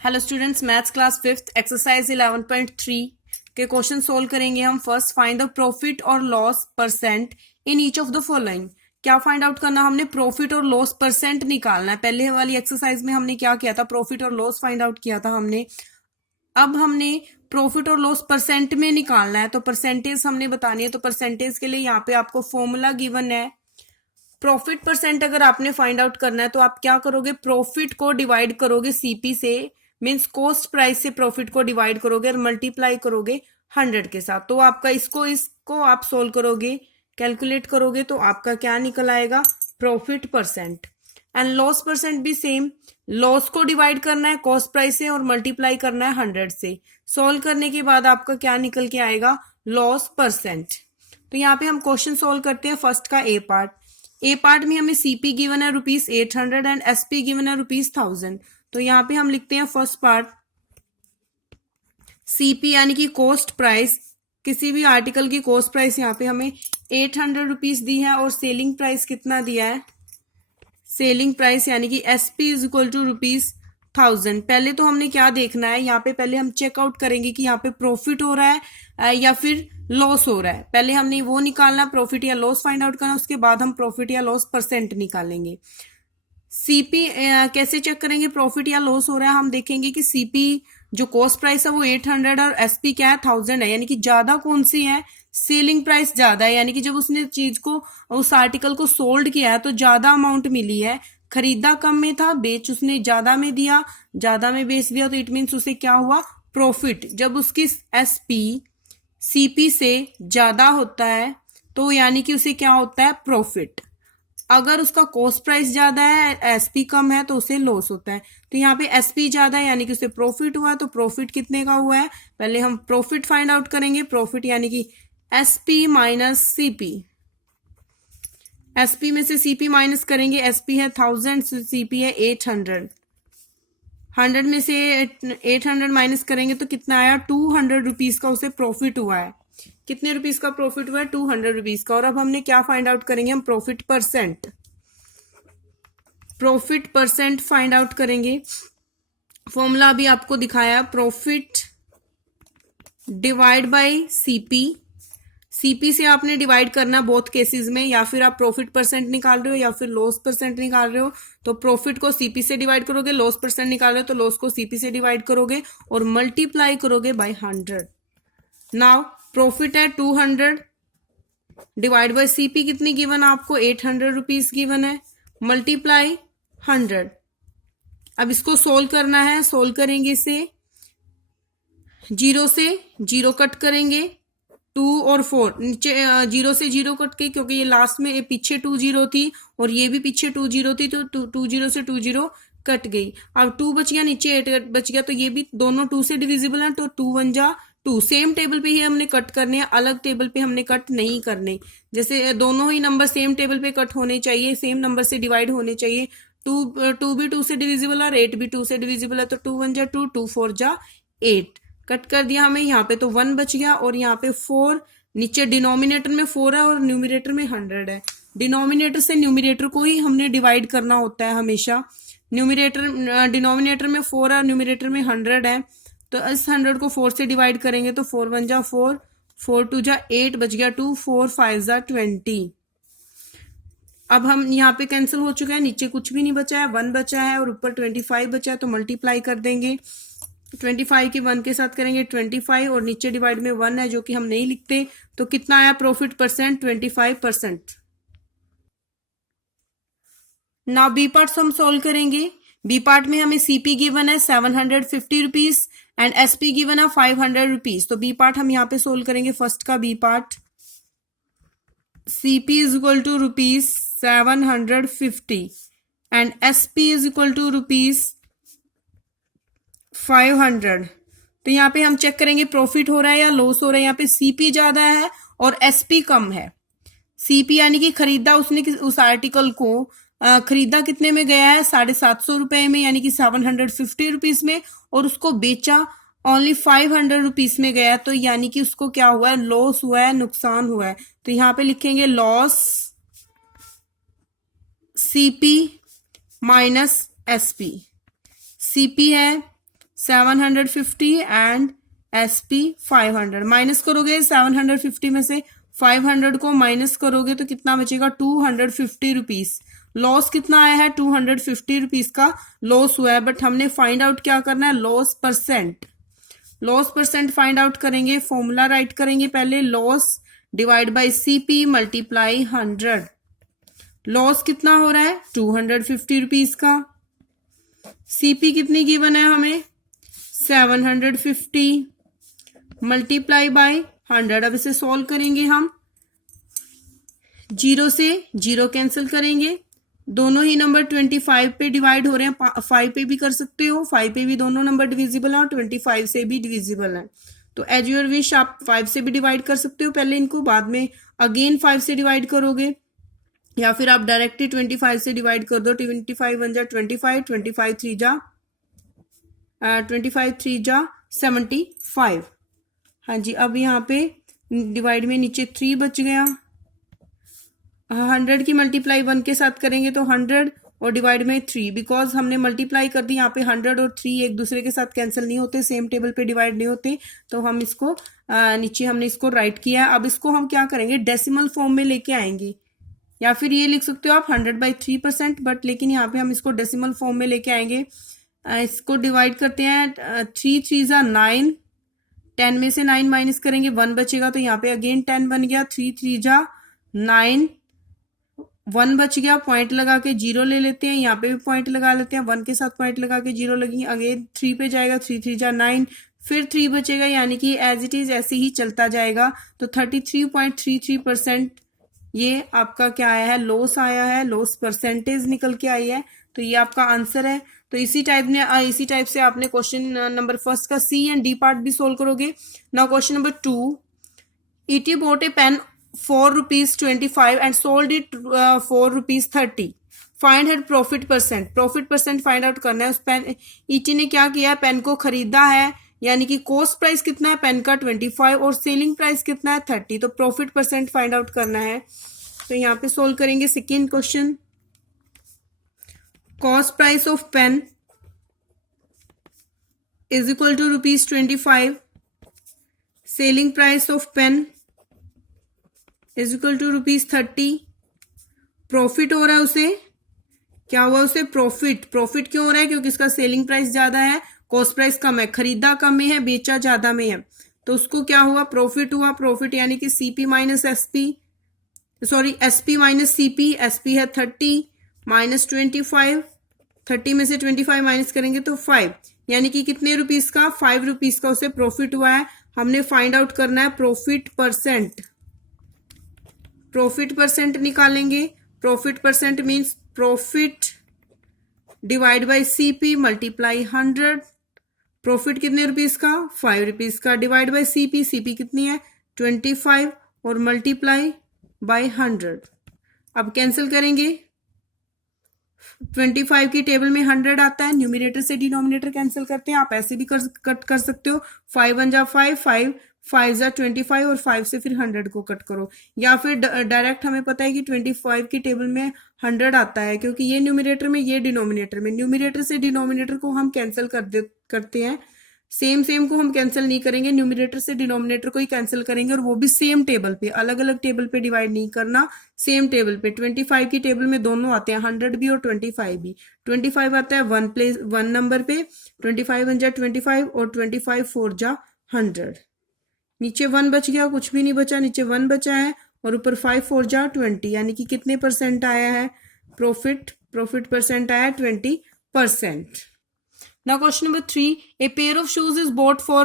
Hello students, maths class fifth exercise 11.3 के question solve करेंगे हम। फर्स्ट, फाइंड द प्रॉफिट और loss percent in each of the following. क्या find out करना, हमने प्रॉफिट और लॉस परसेंट निकालना है। पहले वाली एक्सरसाइज में हमने क्या किया था, प्रॉफिट और लॉस फाइंड आउट किया था हमने। अब हमने प्रॉफिट और लॉस परसेंट में निकालना है, तो परसेंटेज हमने बतानी है। तो परसेंटेज के लिए यहाँ पे आपको फॉर्मूला गिवन है। प्रॉफिट परसेंट अगर आपने फाइंड आउट करना है तो आप क्या करोगे, प्रॉफिट को डिवाइड करोगे सीपी से, मींस कॉस्ट प्राइस से प्रॉफिट को डिवाइड करोगे और मल्टीप्लाई करोगे 100 के साथ। तो आपका इसको आप सोल्व करोगे, कैलकुलेट करोगे तो आपका क्या निकल आएगा, profit percent. And loss percent भी सेम, लॉस को डिवाइड करना है कॉस्ट प्राइस से और मल्टीप्लाई करना है 100 से। सोल्व करने के बाद आपका क्या निकल के आएगा, लॉस परसेंट। तो यहाँ पे हम क्वेश्चन सोल्व करते हैं। फर्स्ट का ए पार्ट। ए पार्ट में हमें सीपी गिवन है ₹800 एंड एसपी गिवन है ₹1000। तो यहाँ पे हम लिखते हैं फर्स्ट पार्ट, सीपी यानी कि कॉस्ट प्राइस, किसी भी आर्टिकल की कॉस्ट प्राइस यहाँ पे हमें 800 रुपीज दी है और सेलिंग प्राइस कितना दिया है, सेलिंग प्राइस यानी कि एसपी इज इक्वल टू ₹1000। पहले तो हमने क्या देखना है, यहाँ पे पहले हम चेकआउट करेंगे कि यहाँ पे प्रॉफिट हो रहा है या फिर लॉस हो रहा है। पहले हमने वो निकालना, प्रॉफिट या लॉस फाइंड आउट करना, उसके बाद हम प्रॉफिट या लॉस परसेंट निकालेंगे। सीपी कैसे चेक करेंगे प्रॉफिट या लॉस हो रहा है, हम देखेंगे कि सीपी जो कॉस्ट प्राइस है वो 800 और एसपी क्या है 1000 है, यानी कि ज्यादा कौन सी है, सेलिंग प्राइस ज्यादा है, यानी कि जब उसने चीज को, उस आर्टिकल को सोल्ड किया है तो ज्यादा अमाउंट मिली है। खरीदा कम में था, बेच उसने ज्यादा में दिया, ज्यादा में बेच दिया, तो इट मीन्स उसे क्या हुआ, प्रॉफिट। जब उसकी एसपी सीपी से ज्यादा होता है तो यानी कि उसे क्या होता है, प्रॉफिट। अगर उसका कॉस्ट प्राइस ज्यादा है, एसपी कम है, तो उसे लॉस होता है। तो यहाँ पे एसपी ज्यादा है यानी कि उसे प्रॉफिट हुआ, तो प्रॉफिट कितने का हुआ है, पहले हम प्रॉफिट फाइंड आउट करेंगे। प्रॉफिट यानी कि एसपी माइनस सीपी, एसपी में से सीपी माइनस करेंगे, एसपी है 1000, सीपी है 800, 100 में से 800 माइनस करेंगे तो कितना आया, 200 रुपीज का उसे प्रॉफिट हुआ है। कितने रुपीज का प्रॉफिट हुआ है, 200 रुपीज का। और अब हमने क्या फाइंड आउट करेंगे, हम profit percent, profit percent find out करेंगे। फॉर्मूला अभी आपको दिखाया, profit divide by CP. CP से आपने डिवाइड करना बोथ केसेस में, या फिर आप प्रॉफिट परसेंट निकाल रहे हो या फिर लॉस परसेंट निकाल रहे हो तो प्रॉफिट को सीपी से डिवाइड करोगे, लॉस परसेंट निकाल रहे हो तो लॉस को सीपी से डिवाइड करोगे और मल्टीप्लाई करोगे बाय 100। नाउ प्रॉफिट है 200 डिवाइड बाय सीपी कितनी गिवन आपको, 800 रुपीज गिवन है, मल्टीप्लाई 100। अब इसको सोल्व करना है, सोल्व करेंगे इसे, जीरो से जीरो कट करेंगे, 2 और 4 नीचे, जीरो से जीरो कट के, क्योंकि ये लास्ट में ये पीछे 2 जीरो थी और ये भी पीछे 2 जीरो थी, तो 2 जीरो से 2 जीरो कट गई। अब 2 बच गया, नीचे 8 बच गया, तो ये भी दोनों 2 से डिविजिबल है, तो 2 1 जा 2। सेम टेबल पे ही हमने कट करने हैं, अलग टेबल पे हमने कट नहीं करने। जैसे दोनों ही नंबर सेम टेबल पे कट होने चाहिए, सेम नंबर से डिवाइड होने चाहिए। 2 भी 2 से डिविजिबल है और 8 भी 2 से डिविजिबल है, तो 2 1 जा 2, 2 4 जा 8। कट कर दिया हमें, यहाँ पे तो 1 बच गया और यहाँ पे 4, नीचे डिनोमिनेटर में 4 है और न्यूमिनेटर में 100 है। डिनोमिनेटर से न्यूमिनेटर को ही हमने डिवाइड करना होता है हमेशा। न्यूमिनेटर, डिनोमिनेटर में 4 है, न्यूमिनेटर में 100 है, तो इस 100 को 4 से डिवाइड करेंगे तो 4 1 जा 4, 4 2 जा 8 बच गया 2, 4 5 जा 20। अब हम यहाँ पे कैंसिल हो चुका है, नीचे कुछ भी नहीं बचा है, 1 बचा है और ऊपर 25 बचा है, तो मल्टीप्लाई कर देंगे। 25 की 1 के साथ करेंगे 25 और नीचे डिवाइड में 1 है जो कि हम नहीं लिखते, तो कितना आया profit percent, 25%। Now B part हम सोल्व करेंगे। बी पार्ट में हमें सीपी गिवन है 750 रुपीज एंड एसपी गिवन है 500 रुपीज। तो बी पार्ट हम यहाँ पे सोल्व करेंगे। फर्स्ट का B part, CP is equal to ₹750 and SP is equal to ₹500। तो यहाँ पे हम चेक करेंगे प्रॉफिट हो रहा है या लॉस हो रहा है। यहाँ पे सीपी ज्यादा है और एसपी कम है। सीपी यानी कि खरीदा उसने उस आर्टिकल को, खरीदा कितने में गया है, 750 रुपए में, यानी कि 750 रुपीज में, और उसको बेचा ओनली 500 रुपीज में गया, तो यानी कि उसको क्या हुआ है, लॉस हुआ है, नुकसान हुआ है। तो यहाँ पे लिखेंगे loss CP minus SP. CP है 750 एंड SP 500। माइनस करोगे 750 में से 500 को माइनस करोगे तो कितना बचेगा 250 रुपीज। लॉस कितना आया है 250 रुपीज का लॉस हुआ है, बट हमने फाइंड आउट क्या करना है loss percent. Loss percent find out करेंगे, फॉर्मूला राइट करेंगे पहले, loss divide by CP multiply 100। Loss कितना हो रहा है 250 रुपीज का, CP कितनी गिवन है हमें 750 मल्टीप्लाई बाय 100। अब इसे सॉल्व करेंगे हम, 0 से 0 कैंसिल करेंगे, दोनों ही नंबर 25 पे डिवाइड हो रहे हैं, 5 पे भी कर सकते हो, 5 पे भी दोनों नंबर डिविजिबल है और 25 से भी डिविजिबल है। तो एज यूर विश आप 5 से भी डिवाइड कर सकते हो पहले इनको, बाद में अगेन 5 से डिवाइड करोगे, या फिर आप डायरेक्टली 25 से डिवाइड कर दो। 25 1 जा 25, 25 3 जा 75। हाँ जी, अब यहाँ पे डिवाइड में नीचे 3 बच गया। 100 की मल्टीप्लाई 1 के साथ करेंगे तो 100 और डिवाइड में 3, बिकॉज हमने मल्टीप्लाई कर दी यहाँ पे 100 और 3 एक दूसरे के साथ कैंसिल नहीं होते, सेम टेबल पे डिवाइड नहीं होते, तो हम इसको नीचे हमने इसको राइट किया है। अब इसको हम क्या करेंगे डेसिमल फॉर्म में लेके आएंगे, या फिर ये लिख सकते हो आप 100/3%, बट लेकिन यहाँ पे हम इसको डेसिमल फॉर्म में लेके आएंगे। इसको डिवाइड करते हैं, 3 3 जा 9, 10 में से 9 माइनस करेंगे 1 बचेगा, तो यहाँ पे अगेन 10 बन गया, 3 3 जा 9, 1 बच गया, पॉइंट लगा के 0 ले लेते हैं, यहाँ पे भी पॉइंट लगा लेते हैं, 1 के साथ पॉइंट लगा के 0 लगेंगे, अगेन 3 पे जाएगा, 3 3 जा 9, फिर 3 बचेगा, यानी कि एज इट इज ऐसे ही चलता जाएगा। तो 33.33% ये आपका क्या आया है लॉस आया है, लॉस परसेंटेज निकल के आई है, तो ये आपका आंसर है। तो इसी टाइप से आपने क्वेश्चन नंबर फर्स्ट का C एंड D पार्ट भी सोल्व करोगे। Now question number 2, ET bought a pen for ₹25 and sold it for ₹30. Find her profit percent. Profit percent find out करना है। उस पेन ET ने क्या किया है, पेन को खरीदा है, यानी कि कॉस्ट प्राइस कितना है पेन का 25 और सेलिंग प्राइस कितना है 30, तो प्रॉफिट परसेंट फाइंड आउट करना है। तो यहाँ पे सोल्व करेंगे second question. Cost price of pen is equal to ₹25, selling price of pen is equal to ₹30। Profit हो रहा है उसे, क्या हुआ उसे प्रॉफिट। प्रॉफिट क्यों हो रहा है, क्योंकि इसका सेलिंग प्राइस ज्यादा है, कॉस्ट प्राइस कम है, खरीदा कम में है, बेचा ज्यादा में है, तो उसको क्या हुआ प्रॉफिट हुआ। प्रॉफिट यानी कि SP minus SP minus CP, SP है 30 माइनस 25, 30 में से 25 माइनस करेंगे तो 5, यानी कि कितने रुपीस का 5 रुपीस का उसे प्रॉफिट हुआ है। हमने फाइंड आउट करना है प्रॉफिट परसेंट। प्रॉफिट परसेंट निकालेंगे, profit percent means profit divide by CP multiply 100। Profit कितने रुपीस का 5 रुपीस का, डिवाइड बाय CP, CP कितनी है 25 और मल्टीप्लाई बाय 100। अब कैंसिल करेंगे, 25 की टेबल में 100 आता है, न्यूमिनेटर से डिनोमिनेटर कैंसिल करते हैं, आप ऐसे भी कट कर सकते हो, 5 1 जा 5, 5 जा 25 और 5 से फिर 100 को कट करो, या फिर डायरेक्ट हमें पता है कि 25 की टेबल में 100 आता है, क्योंकि ये न्यूमिनेटर में ये डिनोमिनेटर में, न्यूमिनेटर से डिनोमिनेटर को हम कैंसिल करते हैं, सेम को हम कैंसिल नहीं करेंगे, न्यूमिनेटर से डिनोमिनेटर को ही कैंसिल करेंगे, और वो भी सेम टेबल पे, अलग अलग टेबल पे डिवाइड नहीं करना, सेम टेबल पे। 25 की टेबल में दोनों आते हैं, 100 भी और 25 भी। 25 आता है 1 नंबर पे, 25 1 जा 25 और 25 4 जा 100। नीचे 1 बच गया, कुछ भी नहीं बचा, नीचे 1 बचा है और ऊपर 5 4 जा 20, यानी कि कितने परसेंट आया है प्रॉफिट परसेंट आया 20%। Now question number 3, a pair of shoes is bought for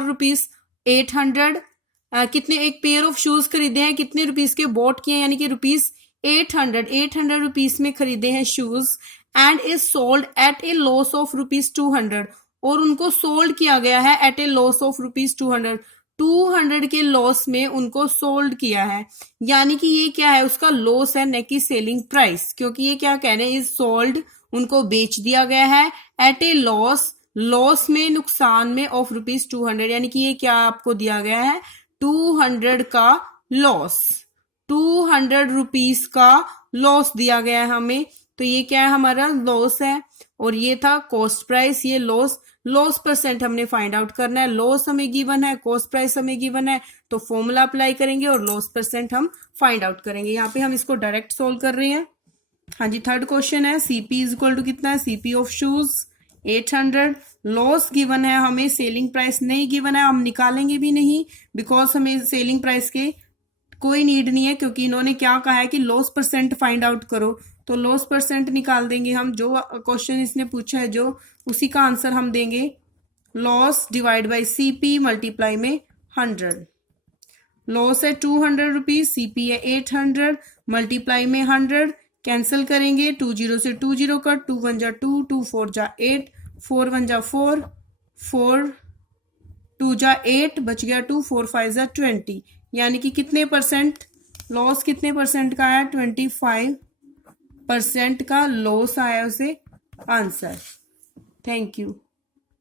₹800। कितने एक पेयर ऑफ शूज खरीदे हैं, कितने रुपीस के बॉट किए, यानी कि ₹800 रुपीस में खरीदे हैं shoes, and is sold at A loss of ₹200, और उनको सोल्ड किया गया है एट ए लॉस ऑफ ₹200। 200 के लॉस में उनको सोल्ड किया है, यानी कि ये क्या है उसका लॉस है, न कि सेलिंग प्राइस, क्योंकि ये क्या कह रहे हैं इज सोल्ड, उनको बेच दिया गया है, एट ए लॉस में, नुकसान में, ऑफ ₹200, यानी कि ये क्या आपको दिया गया है 200 का लॉस, 200 रुपीस का लॉस दिया गया है हमें, तो ये क्या है हमारा लॉस है, और ये था कॉस्ट प्राइस, ये लॉस लॉस परसेंट हमने फाइंड आउट करना है। लॉस हमें गिवन है, कॉस्ट प्राइस हमें गिवन है, तो फॉर्मूला अप्लाई करेंगे और लॉस परसेंट हम फाइंड आउट करेंगे। यहाँ पे हम इसको डायरेक्ट सोल्व कर रहे हैं। हाँ जी, थर्ड क्वेश्चन है सीपी इज इक्वल टू कितना है, CP of shoes 800, loss given है हमें, सेलिंग प्राइस नहीं गिवन है, हम निकालेंगे भी नहीं बिकॉज हमें सेलिंग प्राइस के कोई नीड नहीं है, क्योंकि इन्होंने क्या कहा है कि लॉस परसेंट फाइंड आउट करो, तो लॉस परसेंट निकाल देंगे हम। जो क्वेश्चन इसने पूछा है जो, उसी का आंसर हम देंगे, loss divide by CP multiply में 100। लॉस है 200 रुपीज, सीपी है 800, मल्टीप्लाई में 100, कैंसिल करेंगे, 20 से 20 कट, 2 1 जा 2, 2 4 जा 8, 4 1 जा 4, 4 2 जा 8, बच गया 2, 4 5 जा 20, यानी कि कितने परसेंट लॉस, कितने परसेंट का आया, 25% का लॉस आया उसे आंसर। Thank you.